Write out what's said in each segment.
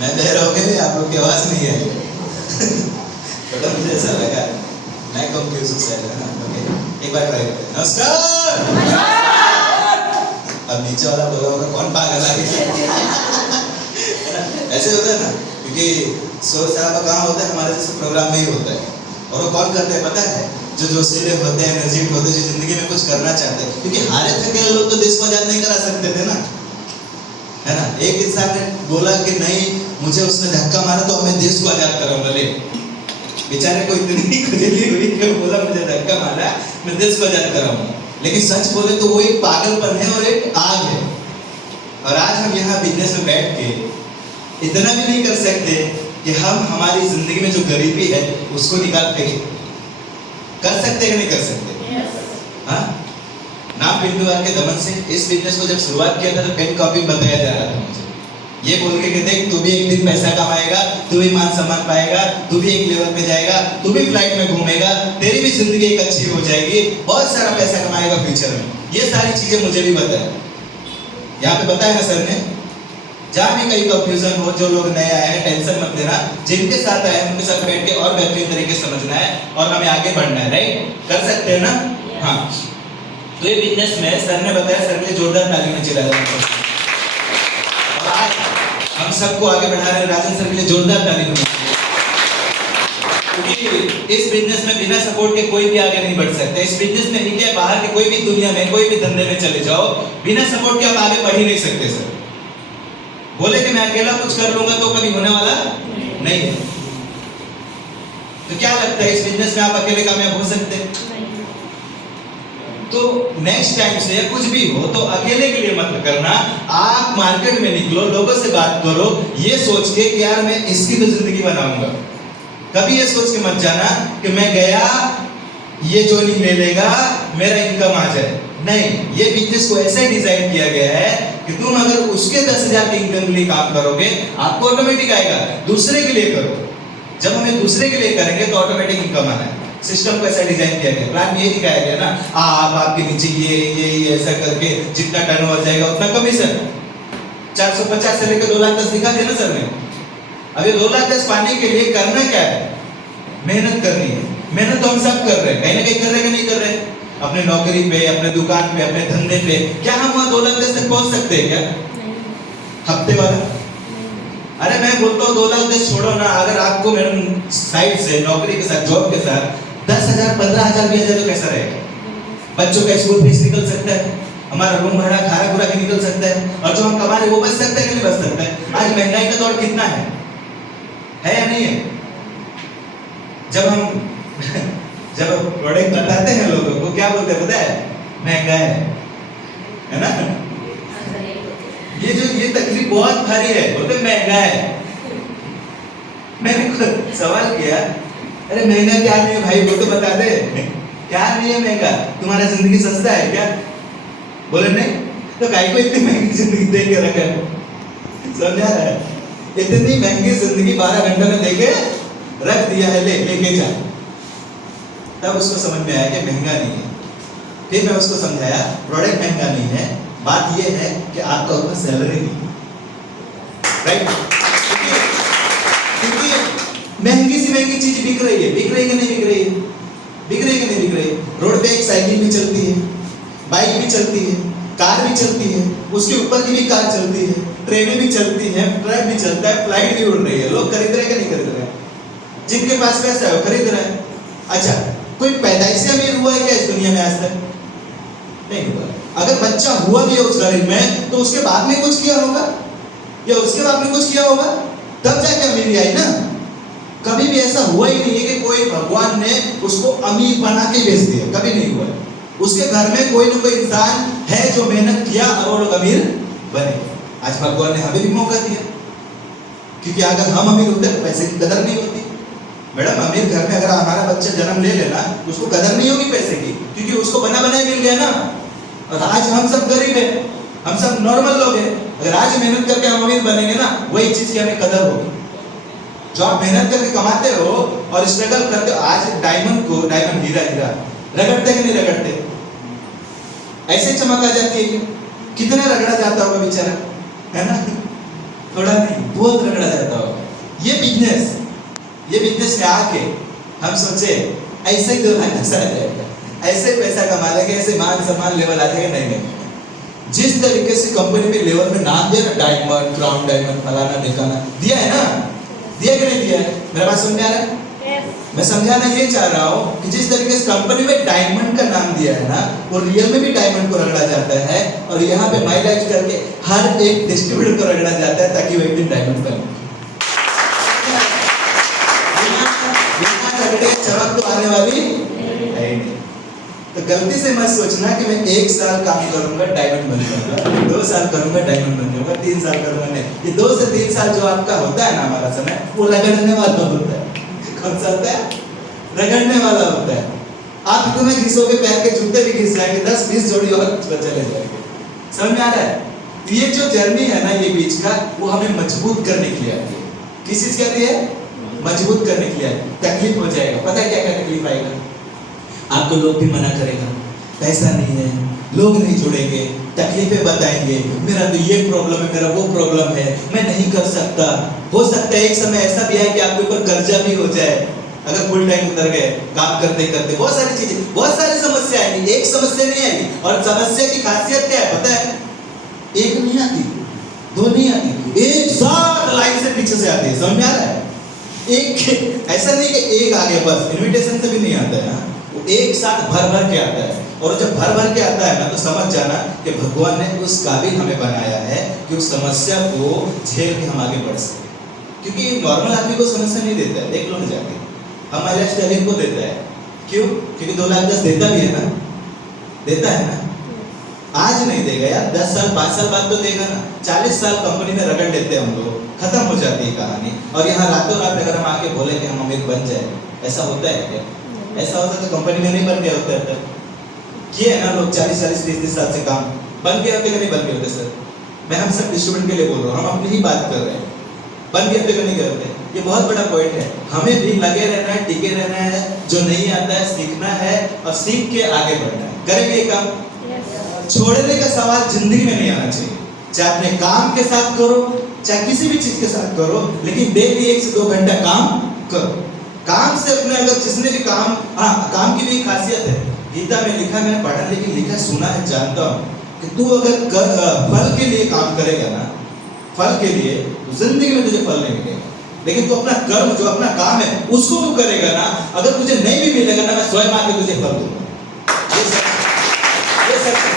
मैं बहरा हो गया, आप लोग की आवाज नहीं आई। थोड़ा मुझे ऐसा लगा, मैं कंफ्यूज हूँ शायद, है ना? ओके, एक बार ट्राई करते हैं। नमस्कार। अब नीचे वाला बोला होगा कौन पागल आ गया। ऐसे होता है ना, क्योंकि शोर शराबा कहाँ होता है, हमारे जैसे प्रोग्राम में ही होता है। और वो कौन करते हैं पता है? जो जोशीले होते हैं, एनर्जेटिक होते हैं, जो जिंदगी में कुछ करना चाहते हैं। क्योंकि हारे थके लोग तो देश को आजाद नहीं करा सकते थे ना, है ना? एक इंसान ने बोला कि नहीं, मुझे उसने धक्का मारा तो मैं देश को आजाद कराऊंगा। ले बेचारे को इतनी खुजली हुई कि बोला मुझे धक्का मारा, मैं देश को आजाद कराऊंगा। लेकिन सच बोले तो वो एक पागलपन है और एक आग है। और आज हम यहाँ बिजनेस में बैठ के इतना भी नहीं कर सकते कि हम हमारी जिंदगी में जो गरीबी है उसको निकाल फेंके। कर सकते हैं कि नहीं कर सकते? हाँ, नाम बिंदुवार के दमन से इस बिजनेस को जब शुरुआत किया था तो पेन कॉपी बताया जा रहा था मुझे, ये बोल के देख तू भी एक दिन पैसा कमाएगा, तू भी मान सम्मान पाएगा, तू भी एक लेवल पे जाएगा, तू भी फ्लाइट में घूमेगा, तेरी भी जिंदगी एक अच्छी हो जाएगी, बहुत सारा पैसा कमाएगा फ्यूचर में। ये सारी चीजें मुझे भी बताया, यहाँ पे बताया ना सर ने। जहाँ भी कहीं कंफ्यूजन हो, जो लोग नए आए हैं टेंशन मत लेना, जिनके साथ आए उनके साथ बैठ के और बेहतरीन तरीके से समझना है और हमें आगे बढ़ना है। राइट, कर सकते हैं ना? हाँ, तो ये बिजनेस में सर ने बताया, सर ने जोरदार ताली में चिल्ला दिया। और आज हम सबको आगे बढ़ा रहे हैं, राजन सर के लिए जोरदार ताली में। क्योंकि इस बिजनेस में बिना सपोर्ट के कोई भी आगे नहीं बढ़ सकता। इस बिजनेस में इंडिया बाहर के कोई भी दुनिया में कोई भी धंधे में चले जाओ, बिना सपोर्ट के आप आगे बढ़ ही नहीं सकते। सर बोले कि मैं अकेला कुछ कर लूंगा तो कभी होने वाला नहीं है। तो क्या लगता है इस बिजनेस में आप अकेले कामयाब हो सकते हैं? तो नेक्स्ट टाइम से या कुछ भी हो तो अकेले के लिए मत करना। आप मार्केट में निकलो, लोगों से बात करो, ये सोच के कि यार मैं इसकी तो जिंदगी बनाऊंगा। कभी ये सोच के मत जाना कि मैं गया ये जो नहीं ले लेगा मेरा इनकम आ जाए। नहीं, ये बिजनेस को ऐसे डिजाइन किया गया है कि तुम अगर उसके 10,000 की इनकम के लिए काम करोगे आपको ऑटोमेटिक आएगा। दूसरे के लिए करो, जब हमें दूसरे के लिए करेंगे तो ऑटोमेटिक इनकम आना है। सिस्टम को ऐसा डिजाइन किया गया, प्लान ये दिखाया गया ना, आप आपके नीचे ये ऐसा करके जितना टर्नओवर जाएगा उतना कमीशन। 450 से लेकर 2,10,000 दिखा दिया ना सर ने। अब ये 2,10,000 पाने के लिए करना क्या है? मेहनत करनी है। मेहनत तो हम सब कर रहे हैं, कहीं ना कहीं कर रहे हैं कि नहीं कर रहे? अपने नौकरी पे, अपने दुकान पे, अपने धंधे पे। क्या हम वहाँ 2,10,000 तक पहुंच सकते हैं क्या? हफ्ते वाला? अरे मैं बोलता हूँ 2,10,000 छोड़ो ना, अगर आपको मैडम साइड से नौकरी के साथ जॉब के साथ 10,000 15,000 भी आ जाए तो कैसा रहेगा? बच्चों का स्कूल फीस निकल सकता है, हमारा रूम भाड़ा खाना खुरा भी निकल सकता है, और जो हम कमा रहे वो बच सकता है कि नहीं बच सकता है? आज महंगाई का दौर कितना है या नहीं है? जब प्रोडक्ट बताते हैं लोगों को क्या बोलते हैं पता है? महंगा है ना? ये तकलीफ बहुत भारी है, बोलते महंगा है। मैंने सवाल किया, अरे महंगा क्या नहीं है भाई, वो तो बता दे, क्या नहीं है महंगा? तुम्हारा जिंदगी सस्ता है क्या? बोले नहीं, तो काहे को इतनी महंगी जिंदगी दे के रखा है? समझा रहा है? इतनी महंगी जिंदगी 12 घंटे में दे के रख दिया है, लेके जा। तब उसको समझ में आया कि महंगा नहीं है। फिर मैं उसको समझाया प्रोडक्ट महंगा नहीं है, बात ये है कि आपका उतना सैलरी नहीं है। राइट? क्योंकि महंगी सी महंगी चीज बिक रही है, बिक रही है कि नहीं बिक रही है? बिक रही है कि नहीं बिक रही है? रोड पे एक साइकिल भी चलती है, बाइक भी चलती है, कार भी चलती है, उसके ऊपर की भी कार चलती है, ट्रेनें भी चलती हैं, ट्रक भी चलता है, फ्लाइट भी उड़ रही है। लोग खरीद रहे हैं कि नहीं खरीद रहे हैं? जिनके पास पैसा है वो खरीद रहा है। अच्छा, कोई पैदाइश से अमीर हुआ है क्या इस दुनिया में आज तक? नहीं हुआ। अगर बच्चा हुआ भी है उस गरीब में तो उसके बाप ने कुछ किया होगा या उसके बाप ने कुछ किया होगा, तब जाके अमीरी आई ना। कभी भी ऐसा हुआ ही नहीं है कि कोई भगवान ने उसको अमीर बना के भेज दिया, कभी नहीं हुआ। उसके घर में कोई ना कोई इंसान है जो मेहनत किया और वो लोग अमीर बने। आज भगवान ने हमें भी मौका दिया, क्योंकि अगर हम अमीर होते तो पैसे की कदर नहीं होती। मैडम, अमीर घर में अगर हमारा बच्चा जन्म ले लेना तो उसको कदर नहीं होगी पैसे की, क्योंकि उसको बना बनाया मिल गया ना। और आज हम सब गरीब हैं, हम सब नॉर्मल लोग हैं। अगर आज मेहनत करके हम अमीर बनेंगे ना, वही चीज की हमें कदर होगी। जो आप मेहनत करके कमाते हो और स्ट्रगल करते हो, आज डायमंड को डायमंड हीरा रगड़ते कि नहीं रगड़ते? ऐसे चमक आ जाती है। कितना रगड़ा जाता होगा बेचारा, है ना? थोड़ा नहीं, बहुत रगड़ा जाता ये बिजनेस में आके हम सोचे ऐसे ही 2 लाख पैसा आ जाएगा, ऐसे पैसा कमा लेंगे, ऐसे मान सम्मान लेवल आ जाएगा। नहीं, जिस तरीके से कंपनी में लेवल में नाम दिया ना, डायमंड, क्राउन डायमंड, फलाना ढिकाना दिया है ना, दिया कि नहीं दिया है? मेरा बात समझ में आ रहा है? मैं समझाना ये चाह रहा हूँ कि जिस तरीके से कंपनी में डायमंड का नाम दिया है ना, वो रियल में भी डायमंड को रगड़ा जाता है, और यहाँ पे माइलेज करके हर एक डिस्ट्रीब्यूटर को रगड़ा जाता है ताकि वो एक दिन डायमंड बने। चमक तो आने वाली है ही नहीं। तो गलती से मत सोचना कि मैं 1 साल काम करूंगा डायमंड बन जाऊंगा, 2 साल करूंगा डायमंड बन जाऊंगा, 3 साल करूंगा। नहीं, ये 2 से 3 साल जो आपका होता है ना, हमारा समय, वो रगड़ने वाला होता है। कौन सा होता है? रगड़ने वाला होता है। आप इतने घिसोगे, पैर के जूते भी घिस जाएंगे, 10-20 जोड़ी और चले जाएंगे। समझ में आ रहा है? ये जो जर्नी है ना, ये बीच का, वो हमें मजबूत करने के लिए आती है। किस चीज के लिए है? मजबूत करने के लिए। तकलीफ हो जाएगा, पता है क्या क्या तकलीफ आएगा? आपको लोग भी मना करेगा, पैसा नहीं है, लोग नहीं जुड़ेंगे, तकलीफें बताएंगे, मेरा तो ये प्रॉब्लम है, मेरा वो प्रॉब्लम है, मैं नहीं कर सकता। हो सकता है एक समय ऐसा भी है कि आपके ऊपर कर्जा भी हो जाए, अगर फुल टाइम उतर गए काम करते करते। बहुत सारी चीजें, बहुत सारी समस्या आएगी, एक समस्या नहीं आएगी। और समस्या की खासियत क्या है पता है? एक नहीं आती, 2 नहीं आती, एक साथ लाइन से पीछे से आती है। समझ में आ रहा है? एक ऐसा नहीं कि एक आ गया बस, इनविटेशन से भी नहीं आता है, वो एक साथ भर भर के आता है। और जब भर भर के आता है ना, तो समझ जाना कि भगवान ने उस काबिल हमें बनाया है कि उस समस्या को झेल के हम आगे बढ़ सके। क्योंकि नॉर्मल आदमी को समस्या नहीं देता है, देख लो ना जाके, हम माइलेज टेलिंग को देता है। क्यों? क्योंकि 2 लाख 10 देता भी है ना, देता है ना। आज नहीं देगा यार, 10 साल 5 साल बाद तो देगा ना। 40 साल कंपनी में रगड़ लेते हैं हम लोग, खत्म हो जाती है कहानी। और यहाँ रातों रात अगर हम आके बोले कि हम अमीर बन जाए, ऐसा होता है क्या? ऐसा होता तो कंपनी में नहीं बन गया होता है। किए है ना लोग 40-40, 30-30 साल से काम, बन गए होते कि नहीं बन गए होते? सर मैं हम सब डिस्ट्रीब्यूटर के लिए बोल रहा हूँ, हम अपनी ही बात कर रहे हैं। बन गए होते कि नहीं करते? ये बहुत बड़ा पॉइंट है। हमें भी लगे रहना है, टिके रहना है, जो नहीं आता है सीखना है, और सीख के आगे बढ़ना है। करेंगे ये काम? छोड़ने का सवाल जिंदगी में नहीं आना चाहिए। चाहे अपने काम के साथ करो, चाहे किसी भी चीज के साथ करो, लेकिन डेली 1 से 2 घंटा काम करो। काम से अपने, अगर जिसने भी काम, हाँ काम की भी खासियत है, गीता में लिखा, मैंने पढ़ा लेकिन लिखा सुना है, जानता हूँ कि तू अगर फल के लिए काम करेगा ना, फल के लिए, तो जिंदगी में तुझे फल नहीं मिलेगा। लेकिन तू अपना कर्म, जो अपना काम है, उसको तू करेगा ना, अगर तुझे नहीं भी मिलेगा ना, मैं स्वयं आके तुझे फल दूंगा।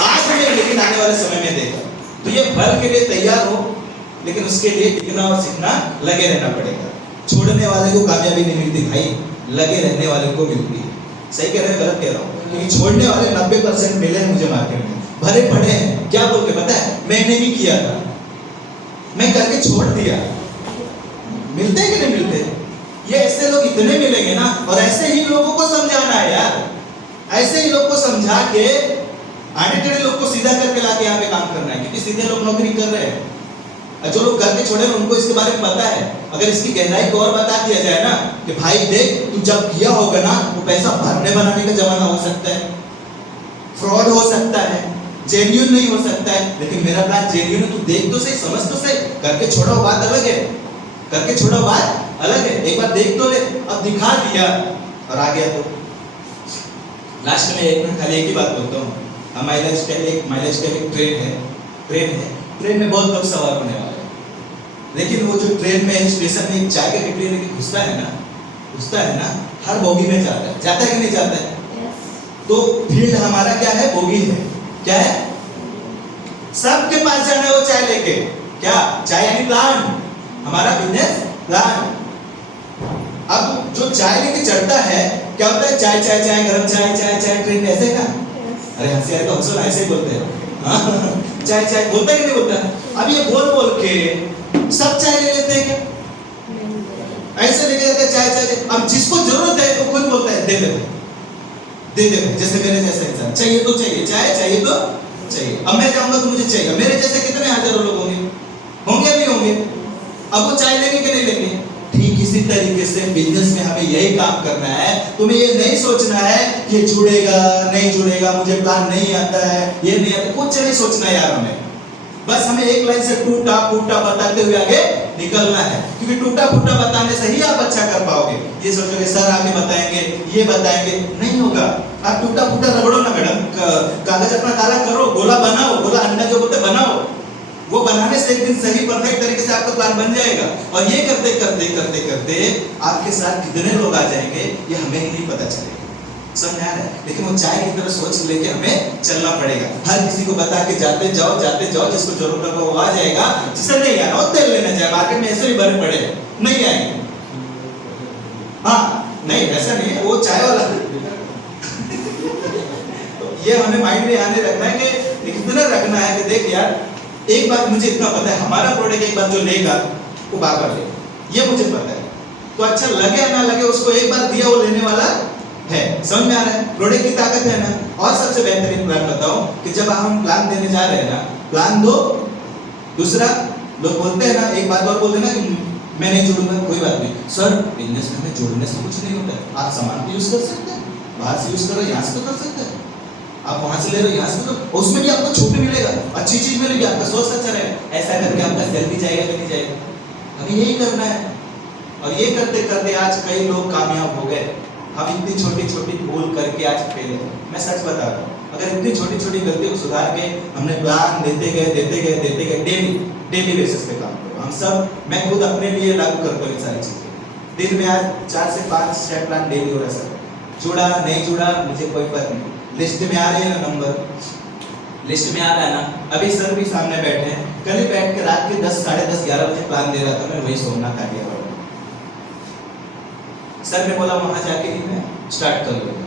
आज में, लेकिन आने वाले समय में देगा। तो ये फल के लिए तैयार हो, लेकिन उसके लिए टिकना और सीखना, लगे रहना पड़ेगा। छोड़ने वाले को कामयाबी नहीं मिलती भाई, लगे रहने वाले को मिलती है। सही कह रहे हैं, गलत कह रहा हूँ? क्योंकि छोड़ने वाले 90% मिले हैं मुझे मार्केट में, भरे पड़े हैं। क्या बोल के पता है? मैंने भी किया था, मैं करके छोड़ दिया। मिलते हैं कि नहीं मिलते? ये ऐसे लोग इतने मिलेंगे ना, और ऐसे ही लोगों को समझाना है यार। ऐसे ही लोग को समझा के, आने टेढ़े लोग को सीधा करके लाके यहाँ पे काम करना है। क्योंकि सीधे लोग नौकरी कर रहे हैं, जो लोग करके छोड़े उनको इसके बारे में पता है। अगर इसकी गहराई को और बता दिया जाए ना कि भाई देख, तू जब किया होगा ना, वो पैसा भरने बनाने का जमाना हो सकता है, फ्रॉड हो सकता है, जेन्युइन नहीं हो सकता है। लेकिन मेरा प्लान जेन्युइन है, तू देख तो सही, समझ तो सही। करके छोड़ो बात अलग है, करके छोड़ो बात अलग है। एक बार देख तो ले, अब दिखा दिया और आ गया। तो लास्ट में खाली एक ही बात बोलता हूँ। हम माइलेज का एक ट्रेन में बहुत लोग सवार होने वाले हैं। लेकिन वो जो ट्रेन में स्टेशन में एक चाय का किटली लेके घुसता है ना, हर बोगी में जाता है कि नहीं जाता है? तो फील्ड हमारा क्या है? बोगी है। क्या है? सबके पास जाना है वो चाय लेके। क्या? चाय यानी प्लान, हमारा बिजनेस प्लान। अब जो चाय लेके चढ़ता है, क्या होता है? चाय चाय चाय, गरम चाय चाय चाय, ट्रेन में ऐसे ना, अरे हंसी आएगा, हंसो ना, ऐसे ही बोलते हैं। चाय चाय बोलता है कि नहीं बोलता? अब ये बोल बोल के सब चाय ले लेते हैं क्या? ऐसे लेके जाते हैं चाय चाय। अब जिसको जरूरत है वो खुद बोलता है दे दे। जैसे मेरे जैसा इंसान, चाहिए तो चाहिए चाय, चाहिए तो चाहिए। अब मैं जाऊंगा तो मुझे चाहिए। मेरे जैसे कितने हजारों लोग होंगे नहीं होंगे? अब वो चाय लेंगे कि नहीं लेंगे? ठीक इसी तरीके से बिजनेस में हमें यही काम करना है। तुम्हें ये नहीं सोचना है कि ये जुड़ेगा नहीं जुड़ेगा, मुझे प्लान नहीं आता है, ये नहीं आता, कुछ नहीं सोचना यार। हमें बस हमें एक लाइन से टूटा फूटा बताते हुए आगे निकलना है, क्योंकि टूटा फूटा बताने से ही आप अच्छा कर पाओगे। ये सोचोगे सर आगे बताएंगे, ये बताएंगे, नहीं होगा। आप टूटा फूटा रगड़ो ना मैडम, कागज अपना काला करो, गोला बनाओ, गोला अंडा जो बोलते बनाओ, वो बनाने से एक दिन सही परफेक्ट तरीके से आपका प्लान बन जाएगा। और ये करते करते करते करते आपके साथ कितने लोग आ जाएंगे ये हमें ही नहीं पता चलेगा। समझ आ रहा है? लेकिन वो चाय की तरह सोच लेके हमें चलना पड़ेगा। हर किसी को बता के जाते जाओ, जिसको जरूरत होगा वो आ जाएगा, जिसे नहीं आना वो तेल लेना जाए। मार्केट में ऐसे भी भरे पड़े नहीं आएंगे। हाँ नहीं ऐसा नहीं है, वो चाय वाला तो ये हमें माइंड में आने रखना है कि कितना रखना है कि देख यार, एक बात मुझे इतना पता है, हमारा प्रोडक्ट एक बार जो लेगा वो बार बार लेगा, ये मुझे पता है। तो अच्छा लगे ना लगे, उसको एक बार दिया वो लेने वाला है। समझ में आ रहा है? प्रोडक्ट की ताकत है ना। और सबसे बेहतरीन प्लान बताओ कि जब हम प्लान देने जा रहे हैं ना, प्लान दो। दूसरा, लोग बोलते हैं ना, एक बात और बोल देना कि मैं नहीं जोड़ूंगा, कोई बात नहीं सर, बिजनेस में जोड़ने से कुछ नहीं होता है। आप सामान भी यूज कर सकते हैं, बाहर से यूज करो, यहाँ से तो कर सकते हैं, आप वहां से ले रहे हो, यहाँ से तो, उसमें भी आपको छूट मिलेगा, अच्छी चीज मिलेगी, आपका सोच अच्छा रहेगा। ऐसा करके आपका सेल भी जाएगा कि नहीं जाएगा? हमें यही करना है। और ये करते करते आज कई लोग कामयाब हो गए। हम इतनी छोटी छोटी भूल करके आज फेल हैं। मैं सच बता रहा हूँ, अगर इतनी छोटी छोटी गलतियों को सुधार के हमने प्लान देते गए डेली बेसिस पे काम करो। हम सब, मैं खुद अपने लिए लागू करता हूँ ये सारी चीजें। दिन में आज 4 से 5 सेट प्लान डेली हो रहा है सर। जुड़ा नहीं जुड़ा मुझे कोई फर्क नहीं, लिस्ट में आ रहे हैं ना नंबर, लिस्ट में आ रहा है ना। अभी सर भी सामने बैठे हैं, कल ही बैठ के रात के 10, साढ़े 10, 11 बजे प्लान दे रहा था, मैं वही सोमनाथ आ गया। सर ने बोला वहां जाके ही मैं स्टार्ट कर लूंगा,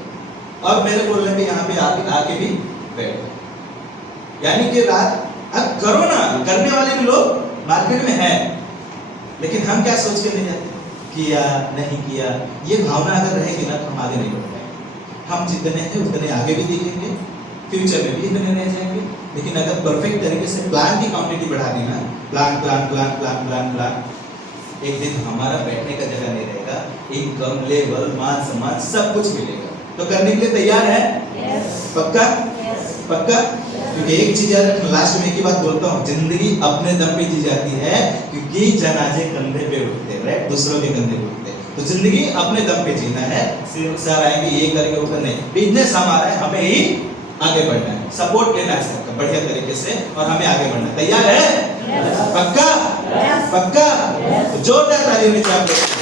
और मेरे बोलने पे यहाँ पे आके भी बैठ। यानी कि रात अब करो ना, करने वाले भी लोग मार्केट में हैं, लेकिन हम क्या सोच के नहीं जाते, किया नहीं किया। ये भावना अगर रहेगी ना तो हम आगे नहीं बढ़ पाएंगे। हम जितने हैं उतने आगे भी दिखेंगे, फ्यूचर में भी इतने रह जाएंगे। लेकिन अगर परफेक्ट तरीके से प्लान की क्वांटिटी बढ़ा दी ना, plan plan plan plan plan plan, एक दिन हमारा बैठने का जगह नहीं रहेगा, इनकम, लेवल, मान सम्मान सब कुछ मिलेगा। तो करने के लिए तैयार है? yes. पक्का? yes. पक्का? yes. क्योंकि एक चीज याद रखना, लास्ट में एक ही बात बोलता हूँ, जिंदगी अपने दम पे जी जाती है, क्योंकि जनाजे कंधे पे उठते हैं, राइट, दूसरों के कंधे पे उठते हैं। तो जिंदगी अपने दम पे जीना है। सिर्फ सर आएंगे ये करके वो करना नहीं, बिजनेस हमारा है, हमें ही आगे बढ़ना है, सपोर्ट लेना है सबका बढ़िया तरीके से, और हमें आगे बढ़ना है। तैयार है? yes. पक्का? yes. पक्का? yes. जोरदार ताली होनी चाहिए।